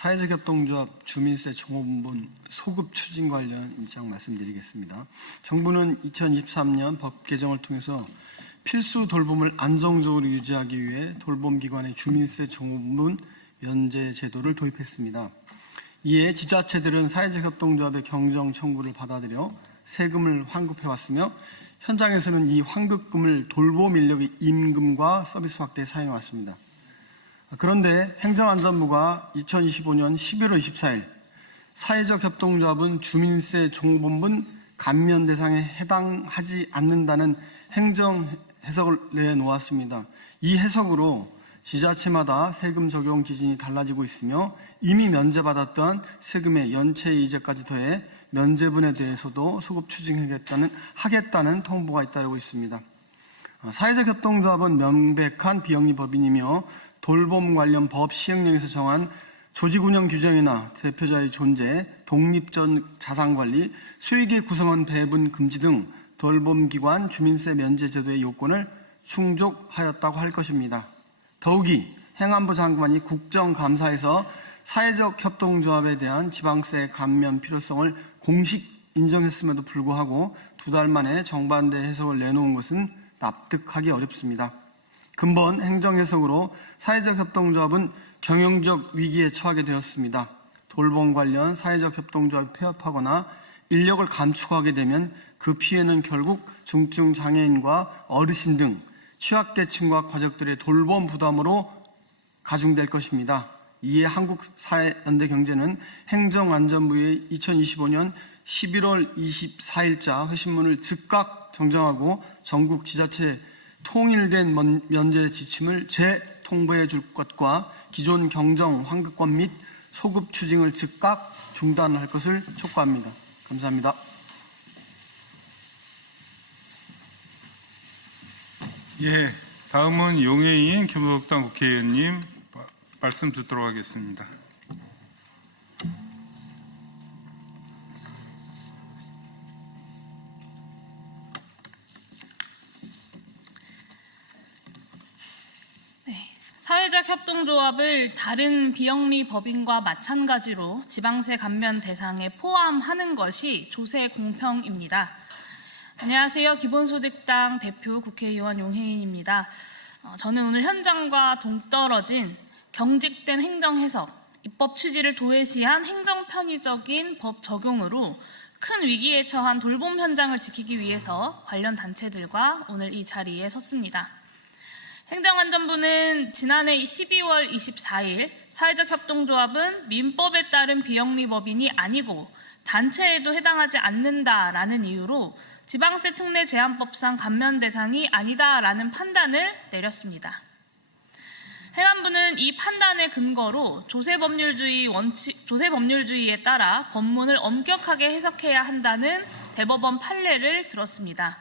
사회적 협동조합 주민세 종업원 소급 추진 관련 입장 말씀드리겠습니다. 정부는 2023년 법 개정을 통해서 필수 돌봄을 안정적으로 유지하기 위해 돌봄기관의 주민세 종업원 면제 제도를 도입했습니다. 이에 지자체들은 사회적 협동조합의 경정 청구를 받아들여 세금을 환급해왔으며 현장에서는 이 환급금을 돌봄 인력의 임금과 서비스 확대에 사용해왔습니다. 그런데 행정안전부가 2025년 11월 24일 사회적 협동조합은 주민세 종업원 감면 대상에 해당하지 않는다는 행정 해석을 내놓았습니다. 이 해석으로 지자체마다 세금 적용 기준이 달라지고 있으며 이미 면제받았던 세금의 연체 이자까지 더해 면제분에 대해서도 소급 추징하겠다는 통보가 잇따르고 있습니다. 사회적 협동조합은 명백한 비영리 법인이며 돌봄 관련 법 시행령에서 정한 조직운영 규정이나 대표자의 존재, 독립적 자산관리, 수익의 구성원 배분 금지 등 돌봄기관 주민세 면제 제도의 요건을 충족하였다고 할 것입니다. 더욱이 행안부 장관이 국정감사에서 사회적 협동조합에 대한 지방세 감면 필요성을 공식 인정했음에도 불구하고 2달 만에 정반대 해석을 내놓은 것은 납득하기 어렵습니다. 근본 행정해석으로 사회적 협동조합은 경영적 위기에 처하게 되었습니다. 돌봄 관련 사회적 협동조합이 폐업하거나 인력을 감축하게 되면 그 피해는 결국 중증 장애인과 어르신 등 취약계층과 가족들의 돌봄 부담으로 가중될 것입니다. 이에 한국사회연대경제는 행정안전부의 2025년 11월 24일자 회신문을 즉각 정정하고 전국 지자체 통일된 면제 지침을 재통보해 줄 것과 기존 경정 환급권 및 소급 추징을 즉각 중단할 것을 촉구합니다. 감사합니다. 예, 다음은 용해인 경북당 국회의원님 말씀 듣도록 하겠습니다. 사회적 협동조합을 다른 비영리 법인과 마찬가지로 지방세 감면 대상에 포함하는 것이 조세 공평입니다. 안녕하세요. 기본소득당 대표 국회의원 용해인입니다. 저는 오늘 현장과 동떨어진 경직된 행정해석, 입법 취지를 도외시한 행정편의적인 법 적용으로 큰 위기에 처한 돌봄 현장을 지키기 위해서 관련 단체들과 오늘 이 자리에 섰습니다. 행정안전부는 지난해 12월 24일 사회적 협동조합은 민법에 따른 비영리법인이 아니고 단체에도 해당하지 않는다라는 이유로 지방세 특례 제한법상 감면 대상이 아니다라는 판단을 내렸습니다. 행안부는 이 판단의 근거로 조세 법률주의에 따라 법문을 엄격하게 해석해야 한다는 대법원 판례를 들었습니다.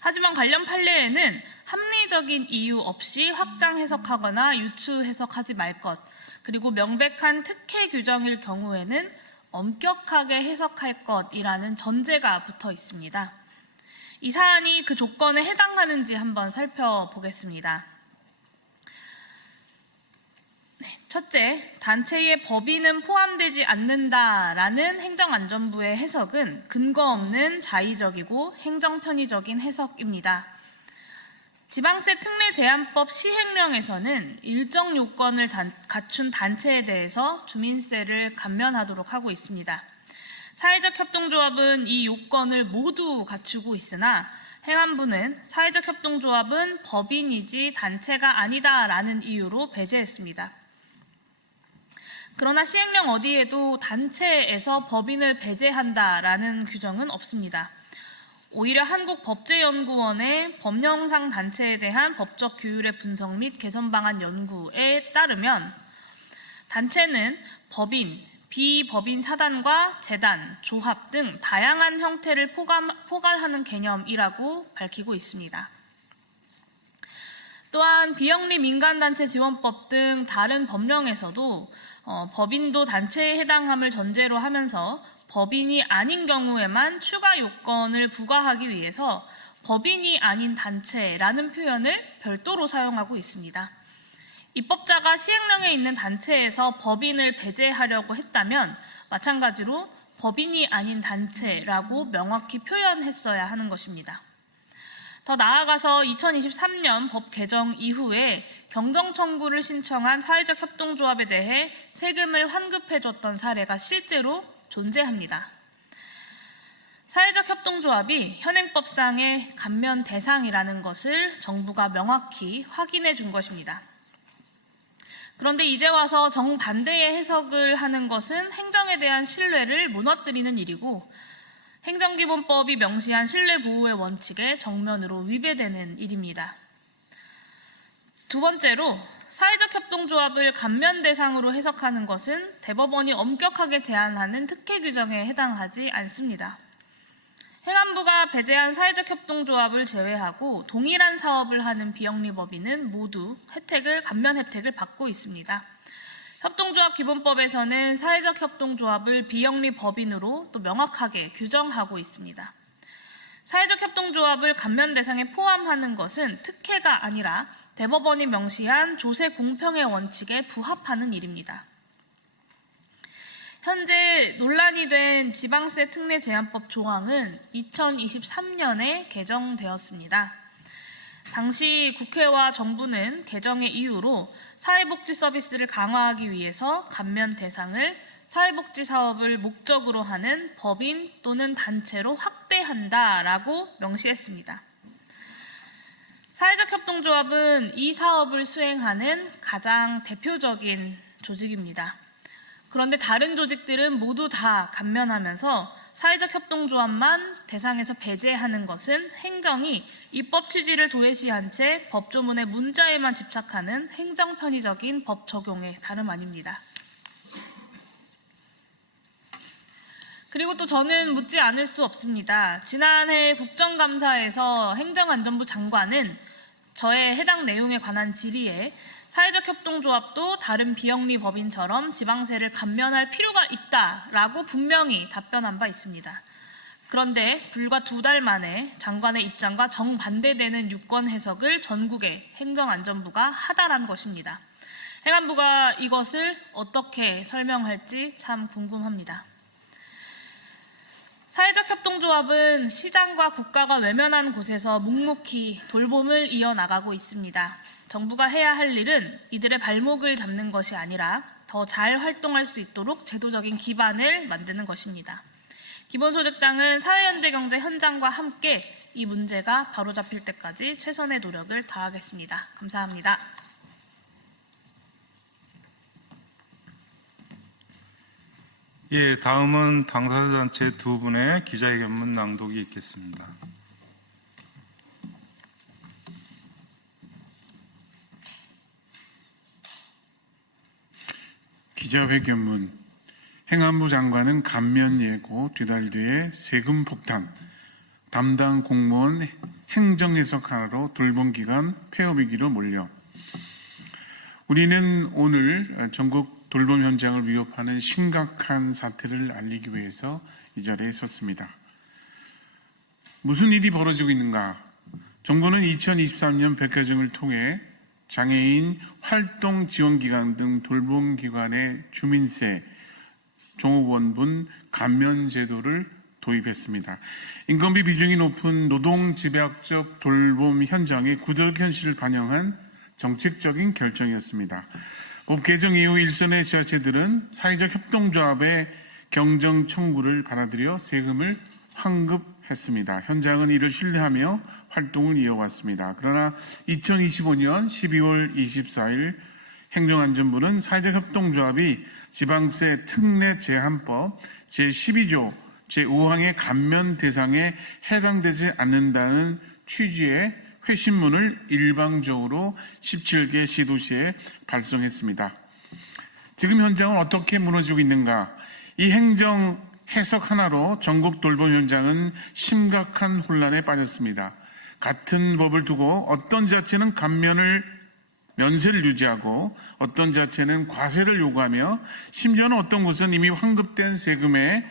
하지만 관련 판례에는 합리적인 이유 없이 확장 해석하거나 유추 해석하지 말 것, 그리고 명백한 특혜 규정일 경우에는 엄격하게 해석할 것이라는 전제가 붙어 있습니다. 이 사안이 그 조건에 해당하는지 한번 살펴보겠습니다. 첫째, 단체에 법인은 포함되지 않는다라는 행정안전부의 해석은 근거 없는 자의적이고 행정편의적인 해석입니다. 지방세 특례 제한법 시행령에서는 일정 요건을 갖춘 단체에 대해서 주민세를 감면하도록 하고 있습니다. 사회적 협동조합은 이 요건을 모두 갖추고 있으나 행안부는 사회적 협동조합은 법인이지 단체가 아니다라는 이유로 배제했습니다. 그러나 시행령 어디에도 단체에서 법인을 배제한다라는 규정은 없습니다. 오히려 한국법제연구원의 법령상 단체에 대한 법적 규율의 분석 및 개선 방안 연구에 따르면 단체는 법인, 비법인 사단과 재단, 조합 등 다양한 형태를 포괄하는 개념이라고 밝히고 있습니다. 또한 비영리 민간단체 지원법 등 다른 법령에서도 법인도 단체에 해당함을 전제로 하면서 법인이 아닌 경우에만 추가 요건을 부과하기 위해서 법인이 아닌 단체라는 표현을 별도로 사용하고 있습니다. 입법자가 시행령에 있는 단체에서 법인을 배제하려고 했다면 마찬가지로 법인이 아닌 단체라고 명확히 표현했어야 하는 것입니다. 더 나아가서 2023년 법 개정 이후에 경정 청구를 신청한 사회적 협동조합에 대해 세금을 환급해줬던 사례가 실제로 존재합니다. 사회적 협동조합이 현행법상의 감면 대상이라는 것을 정부가 명확히 확인해 준 것입니다. 그런데 이제 와서 정반대의 해석을 하는 것은 행정에 대한 신뢰를 무너뜨리는 일이고 행정기본법이 명시한 신뢰보호의 원칙에 정면으로 위배되는 일입니다. 두 번째로 사회적 협동조합을 감면 대상으로 해석하는 것은 대법원이 엄격하게 제한하는 특혜 규정에 해당하지 않습니다. 행안부가 배제한 사회적 협동조합을 제외하고 동일한 사업을 하는 비영리법인은 모두 감면 혜택을 받고 있습니다. 협동조합 기본법에서는 사회적 협동조합을 비영리법인으로 또 명확하게 규정하고 있습니다. 사회적 협동조합을 감면 대상에 포함하는 것은 특혜가 아니라 대법원이 명시한 조세 공평의 원칙에 부합하는 일입니다. 현재 논란이 된 지방세 특례 제한법 조항은 2023년에 개정되었습니다. 당시 국회와 정부는 개정의 이유로 사회복지 서비스를 강화하기 위해서 감면 대상을 사회복지 사업을 목적으로 하는 법인 또는 단체로 확대한다라고 명시했습니다. 사회적 협동조합은 이 사업을 수행하는 가장 대표적인 조직입니다. 그런데 다른 조직들은 모두 다 감면하면서 사회적 협동조합만 대상에서 배제하는 것은 행정이 입법 취지를 도외시한 채 법조문의 문자에만 집착하는 행정 편의적인 법 적용에 다름 아닙니다. 그리고 또 저는 묻지 않을 수 없습니다. 지난해 국정감사에서 행정안전부 장관은 저의 해당 내용에 관한 질의에 사회적 협동조합도 다른 비영리 법인처럼 지방세를 감면할 필요가 있다라고 분명히 답변한 바 있습니다. 그런데 불과 2달 만에 장관의 입장과 정반대되는 유권 해석을 전국의 행정안전부가 하달한 것입니다. 행안부가 이것을 어떻게 설명할지 참 궁금합니다. 사회적 협동조합은 시장과 국가가 외면한 곳에서 묵묵히 돌봄을 이어나가고 있습니다. 정부가 해야 할 일은 이들의 발목을 잡는 것이 아니라 더 잘 활동할 수 있도록 제도적인 기반을 만드는 것입니다. 기본소득당은 사회연대경제 현장과 함께 이 문제가 바로잡힐 때까지 최선의 노력을 다하겠습니다. 감사합니다. 예, 다음은 당사자단체 두 분의 기자회견문 낭독이 있겠습니다. 기자회견문. 행안부 장관은 감면 예고 2달 뒤에 세금 폭탄, 담당 공무원 행정해석하러 돌봄기관 폐업위기로 몰려. 우리는 오늘 전국 돌봄 현장을 위협하는 심각한 사태를 알리기 위해서 이 자리에 섰습니다. 무슨 일이 벌어지고 있는가? 정부는 2023년 백개정을 통해 장애인 활동 지원기관 등 돌봄기관의 주민세 종업원분 감면 제도를 도입했습니다. 인건비 비중이 높은 노동 집약적 돌봄 현장의 구조적 현실을 반영한 정책적인 결정이었습니다. 법 개정 이후 일선의 지자체들은 사회적 협동조합의 경정 청구를 받아들여 세금을 환급했습니다. 현장은 이를 신뢰하며 활동을 이어왔습니다. 그러나 2025년 12월 24일 행정안전부는 사회적 협동조합이 지방세 특례 제한법 제12조 제5항의 감면 대상에 해당되지 않는다는 취지의 회신문을 일방적으로 17개 시도시에 발송했습니다. 지금 현장은 어떻게 무너지고 있는가? 이 행정 해석 하나로 전국 돌봄 현장은 심각한 혼란에 빠졌습니다. 같은 법을 두고 어떤 자체는 면세를 유지하고 어떤 자체는 과세를 요구하며 심지어는 어떤 곳은 이미 환급된 세금에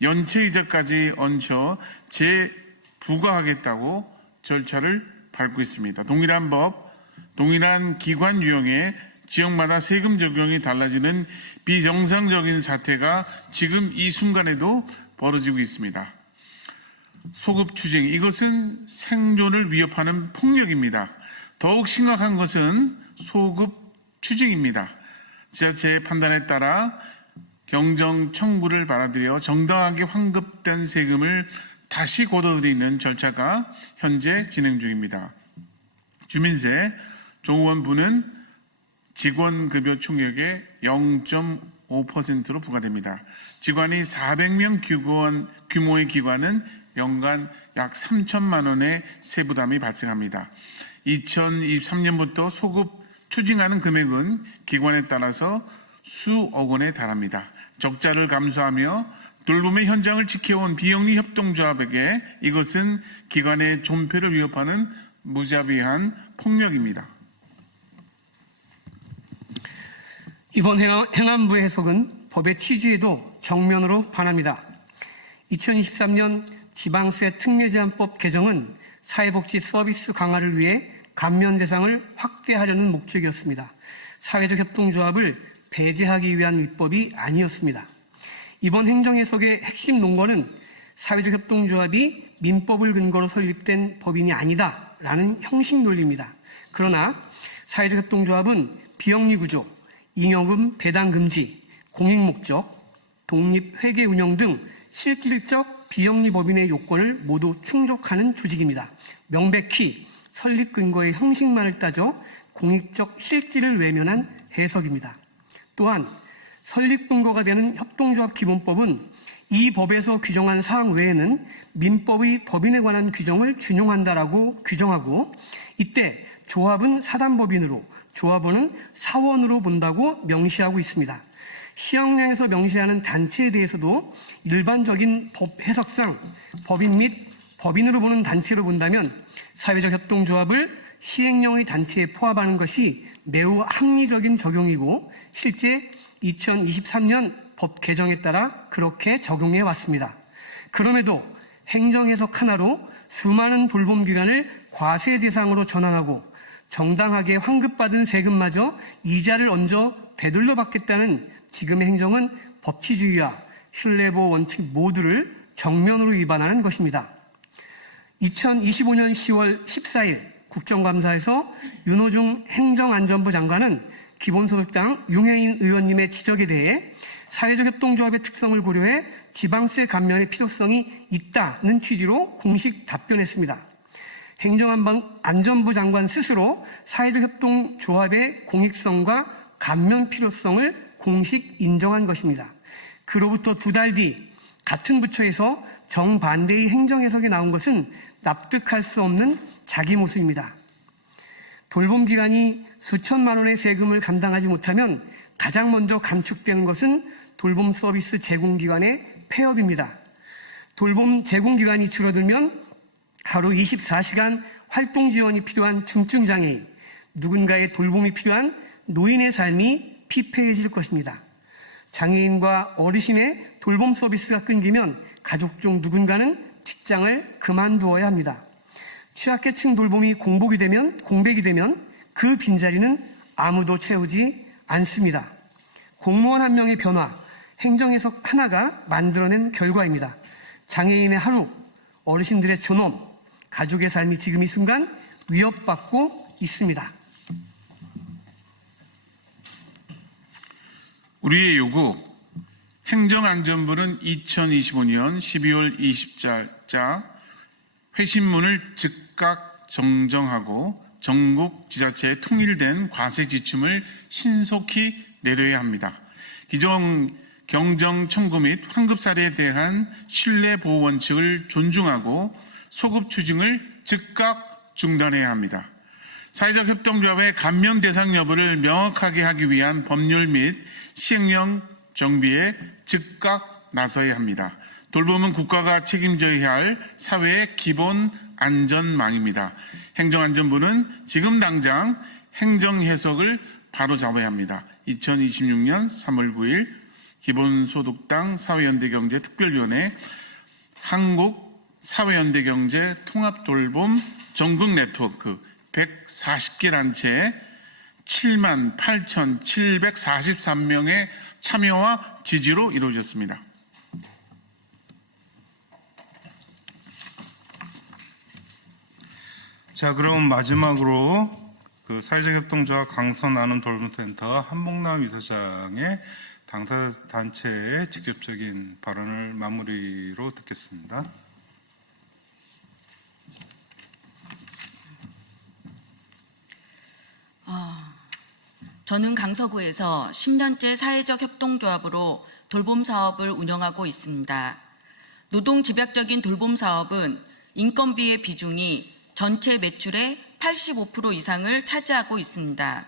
연체이자까지 얹혀 재부과하겠다고 절차를 밟고 있습니다. 동일한 법 동일한 기관 유형에 지역마다 세금 적용이 달라지는 비정상적인 사태가 지금 이 순간에도 벌어지고 있습니다. 소급 추징, 이것은 생존을 위협하는 폭력입니다. 더욱 심각한 것은 소급 추징입니다. 지자체의 판단에 따라 경정 청구를 받아들여 정당하게 환급된 세금을 다시 걷어들이는 절차가 현재 진행 중입니다. 주민세 종후원부는 직원급여 총액의 0.5%로 부과됩니다. 직원이 400명 규모의 기관은 연간 약 3천만 원의 세부담이 발생합니다. 2023년부터 소급 추징하는 금액은 기관에 따라서 수억 원에 달합니다. 적자를 감수하며 돌봄의 현장을 지켜온 비영리 협동조합에게 이것은 기관의 존폐를 위협하는 무자비한 폭력입니다. 이번 행안부의 해석은 법의 취지에도 정면으로 반합니다. 2023년 지방세 특례제한법 개정은 사회복지 서비스 강화를 위해 감면 대상을 확대하려는 목적이었습니다. 사회적 협동조합을 배제하기 위한 위법이 아니었습니다. 이번 행정해석의 핵심 논거는 사회적 협동조합이 민법을 근거로 설립된 법인이 아니다라는 형식 논리입니다. 그러나 사회적 협동조합은 비영리 구조, 잉여금 배당 금지, 공익 목적, 독립 회계 운영 등 실질적 비영리 법인의 요건을 모두 충족하는 조직입니다. 명백히 설립 근거의 형식만을 따져 공익적 실질을 외면한 해석입니다. 또한 설립 근거가 되는 협동조합 기본법은 이 법에서 규정한 사항 외에는 민법의 법인에 관한 규정을 준용한다라고 규정하고, 이때 조합은 사단법인으로, 조합원은 사원으로 본다고 명시하고 있습니다. 시행령에서 명시하는 단체에 대해서도 일반적인 법 해석상 법인 및 법인으로 보는 단체로 본다면 사회적 협동조합을 시행령의 단체에 포함하는 것이 매우 합리적인 적용이고, 실제 2023년 법 개정에 따라 그렇게 적용해 왔습니다. 그럼에도 행정해석 하나로 수많은 돌봄기관을 과세 대상으로 전환하고 정당하게 환급받은 세금마저 이자를 얹어 되돌려 받겠다는 지금의 행정은 법치주의와 신뢰보호 원칙 모두를 정면으로 위반하는 것입니다. 2025년 10월 14일 국정감사에서 윤호중 행정안전부 장관은 기본소득당 윤혜인 의원님의 지적에 대해 사회적 협동조합의 특성을 고려해 지방세 감면의 필요성이 있다는 취지로 공식 답변했습니다. 행정안전부 장관 스스로 사회적 협동조합의 공익성과 감면 필요성을 공식 인정한 것입니다. 그로부터 2달 뒤 같은 부처에서 정반대의 행정해석이 나온 것은 납득할 수 없는 자기 모습입니다. 돌봄기관이 수천만 원의 세금을 감당하지 못하면 가장 먼저 감축되는 것은 돌봄 서비스 제공기관의 폐업입니다. 돌봄 제공기관이 줄어들면 하루 24시간 활동 지원이 필요한 중증장애인, 누군가의 돌봄이 필요한 노인의 삶이 피폐해질 것입니다. 장애인과 어르신의 돌봄 서비스가 끊기면 가족 중 누군가는 직장을 그만두어야 합니다. 취약계층 돌봄이 공백이 되면 그 빈자리는 아무도 채우지 않습니다. 공무원 한 명의 변화, 행정해석 하나가 만들어낸 결과입니다. 장애인의 하루, 어르신들의 존엄, 가족의 삶이 지금 이 순간 위협받고 있습니다. 우리의 요구, 행정안전부는 2025년 12월 20일자 회신문을 즉각 정정하고 전국 지자체의 통일된 과세 지침을 신속히 내려야 합니다. 기존 경정 청구 및 환급 사례에 대한 신뢰 보호 원칙을 존중하고 소급 추징을 즉각 중단해야 합니다. 사회적 협동조합의 감면 대상 여부를 명확하게 하기 위한 법률 및 시행령 정비에 즉각 나서야 합니다. 돌봄은 국가가 책임져야 할 사회의 기본 안전망입니다. 행정안전부는 지금 당장 행정해석을 바로잡아야 합니다. 2026년 3월 9일 기본소득당 사회연대경제 특별위원회 한국사회연대경제 통합돌봄 전국 네트워크 140개 단체 78,743명의 참여와 지지로 이루어졌습니다. 자, 그럼 마지막으로 그 사회적 협동조합 강서 나눔 돌봄센터 한목남 이사장의 당사자 단체의 직접적인 발언을 마무리로 듣겠습니다. 저는 강서구에서 10년째 사회적 협동조합으로 돌봄 사업을 운영하고 있습니다. 노동 집약적인 돌봄 사업은 인건비의 비중이 전체 매출의 85% 이상을 차지하고 있습니다.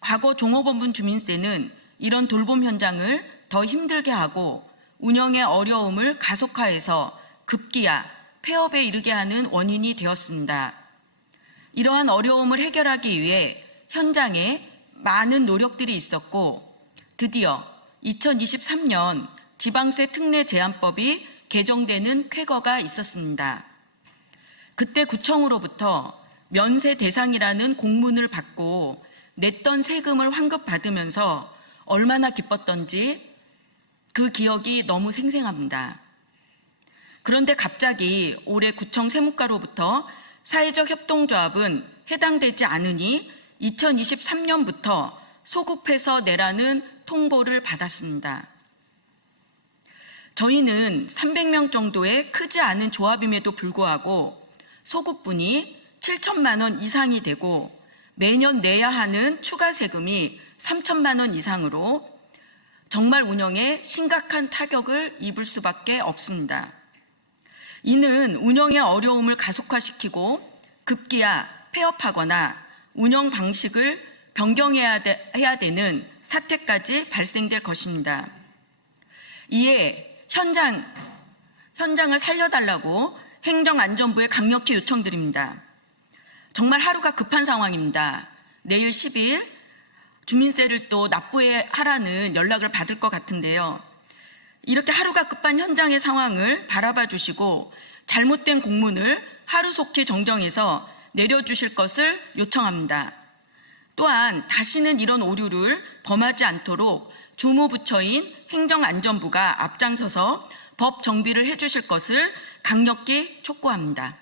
과거 종업원분 주민세는 이런 돌봄 현장을 더 힘들게 하고 운영의 어려움을 가속화해서 급기야 폐업에 이르게 하는 원인이 되었습니다. 이러한 어려움을 해결하기 위해 현장에 많은 노력들이 있었고 드디어 2023년 지방세 특례 제한법이 개정되는 쾌거가 있었습니다. 그때 구청으로부터 면세 대상이라는 공문을 받고 냈던 세금을 환급받으면서 얼마나 기뻤던지 그 기억이 너무 생생합니다. 그런데 갑자기 올해 구청 세무과로부터 사회적 협동조합은 해당되지 않으니 2023년부터 소급해서 내라는 통보를 받았습니다. 저희는 300명 정도의 크지 않은 조합임에도 불구하고 소급분이 7천만 원 이상이 되고 매년 내야 하는 추가 세금이 3천만 원 이상으로 정말 운영에 심각한 타격을 입을 수밖에 없습니다. 이는 운영의 어려움을 가속화시키고 급기야 폐업하거나 운영 방식을 변경해야 되는 사태까지 발생될 것입니다. 이에 현장을 살려달라고 행정안전부에 강력히 요청드립니다. 정말 하루가 급한 상황입니다. 내일 10일 주민세를 또 납부하라는 연락을 받을 것 같은데요. 이렇게 하루가 급한 현장의 상황을 바라봐 주시고 잘못된 공문을 하루속히 정정해서 내려주실 것을 요청합니다. 또한 다시는 이런 오류를 범하지 않도록 주무부처인 행정안전부가 앞장서서 법 정비를 해주실 것을 강력히 촉구합니다.